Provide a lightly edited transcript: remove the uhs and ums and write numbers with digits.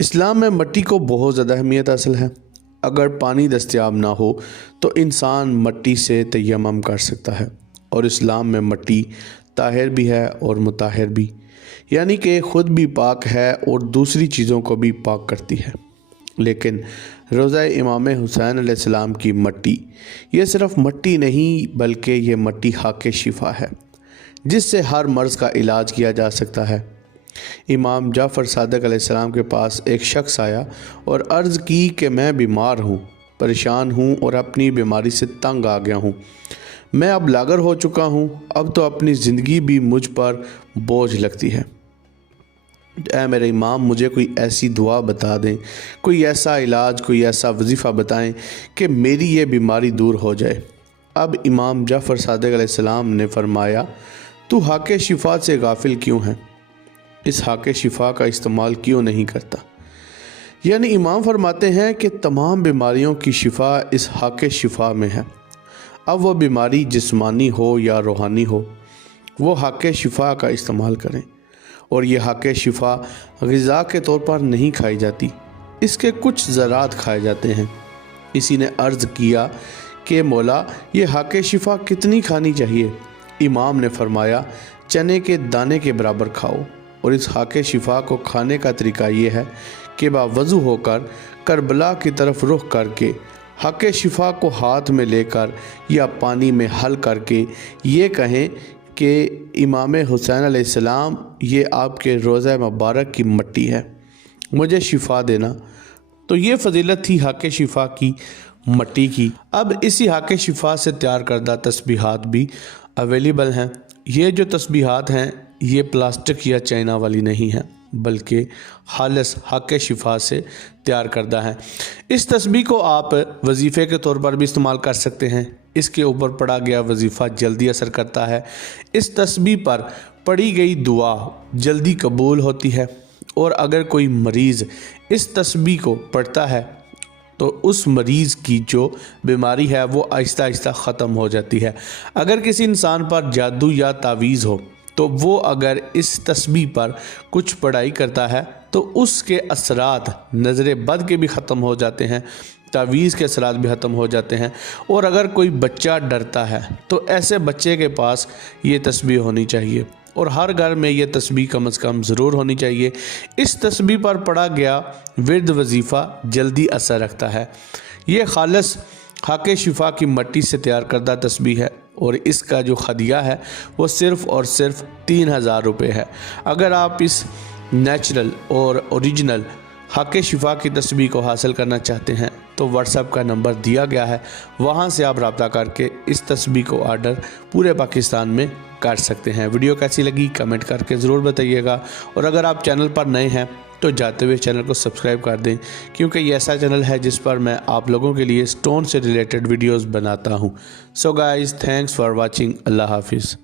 اسلام میں مٹی کو بہت زیادہ اہمیت حاصل ہے۔ اگر پانی دستیاب نہ ہو تو انسان مٹی سے تیمم کر سکتا ہے، اور اسلام میں مٹی طاہر بھی ہے اور مطہر بھی، یعنی کہ خود بھی پاک ہے اور دوسری چیزوں کو بھی پاک کرتی ہے۔ لیکن روضہ امام حسین علیہ السلام کی مٹی یہ صرف مٹی نہیں بلکہ یہ مٹی حق شفا ہے، جس سے ہر مرض کا علاج کیا جا سکتا ہے۔ امام جعفر صادق علیہ السلام کے پاس ایک شخص آیا اور عرض کی کہ میں بیمار ہوں، پریشان ہوں اور اپنی بیماری سے تنگ آ گیا ہوں۔ میں اب لاغر ہو چکا ہوں، اب تو اپنی زندگی بھی مجھ پر بوجھ لگتی ہے۔ اے میرے امام، مجھے کوئی ایسی دعا بتا دیں، کوئی ایسا علاج، کوئی ایسا وظیفہ بتائیں کہ میری یہ بیماری دور ہو جائے۔ اب امام جعفر صادق علیہ السلام نے فرمایا، تو حق شفا سے غافل کیوں ہے؟ اس حق شفا کا استعمال کیوں نہیں کرتا؟ یعنی امام فرماتے ہیں کہ تمام بیماریوں کی شفا اس حق شفا میں ہے۔ اب وہ بیماری جسمانی ہو یا روحانی ہو، وہ حق شفا کا استعمال کریں۔ اور یہ حق شفا غذا کے طور پر نہیں کھائی جاتی، اس کے کچھ ذرات کھائے جاتے ہیں۔ اسی نے عرض کیا کہ مولا، یہ حق شفا کتنی کھانی چاہیے؟ امام نے فرمایا، چنے کے دانے کے برابر کھاؤ۔ اور اس حق شفا کو کھانے کا طریقہ یہ ہے کہ باوضو ہو کر کربلا کی طرف رخ کر کے حق شفا کو ہاتھ میں لے کر یا پانی میں حل کر کے یہ کہیں کہ امام حسین علیہ السلام، یہ آپ کے روضہ مبارک کی مٹی ہے، مجھے شفا دینا۔ تو یہ فضیلت تھی حق شفا کی مٹی کی۔ اب اسی حق شفا سے تیار کردہ تسبیحات بھی اویلیبل ہیں۔ یہ جو تسبیحات ہیں یہ پلاسٹک یا چائنا والی نہیں ہیں، بلکہ خالص حق شفا سے تیار کردہ ہیں۔ اس تسبیح کو آپ وظیفے کے طور پر بھی استعمال کر سکتے ہیں۔ اس کے اوپر پڑھا گیا وظیفہ جلدی اثر کرتا ہے۔ اس تسبیح پر پڑھی گئی دعا جلدی قبول ہوتی ہے، اور اگر کوئی مریض اس تسبیح کو پڑھتا ہے تو اس مریض کی جو بیماری ہے وہ آہستہ آہستہ ختم ہو جاتی ہے۔ اگر کسی انسان پر جادو یا تعویذ ہو تو وہ اگر اس تسبیح پر کچھ پڑھائی کرتا ہے تو اس کے اثرات نظر بد کے بھی ختم ہو جاتے ہیں، تعویذ کے اثرات بھی ختم ہو جاتے ہیں۔ اور اگر کوئی بچہ ڈرتا ہے تو ایسے بچے کے پاس یہ تسبیح ہونی چاہیے، اور ہر گھر میں یہ تسبیح کم از کم ضرور ہونی چاہیے۔ اس تسبیح پر پڑھا گیا ورد وظیفہ جلدی اثر رکھتا ہے۔ یہ خالص حق شفا کی مٹی سے تیار کردہ تسبیح ہے، اور اس کا جو خدیہ ہے وہ صرف اور صرف 3000 روپے ہے۔ اگر آپ اس نیچرل اور اوریجنل حق شفا کی تسبیح کو حاصل کرنا چاہتے ہیں تو واٹس ایپ کا نمبر دیا گیا ہے، وہاں سے آپ رابطہ کر کے اس تسبیح کو آرڈر پورے پاکستان میں کر سکتے ہیں۔ ویڈیو کیسی لگی کمنٹ کر کے ضرور بتائیے گا، اور اگر آپ چینل پر نئے ہیں تو جاتے ہوئے چینل کو سبسکرائب کر دیں، کیونکہ یہ ایسا چینل ہے جس پر میں آپ لوگوں کے لیے سٹون سے ریلیٹڈ ویڈیوز بناتا ہوں۔ So guys, thanks for watching. اللہ حافظ۔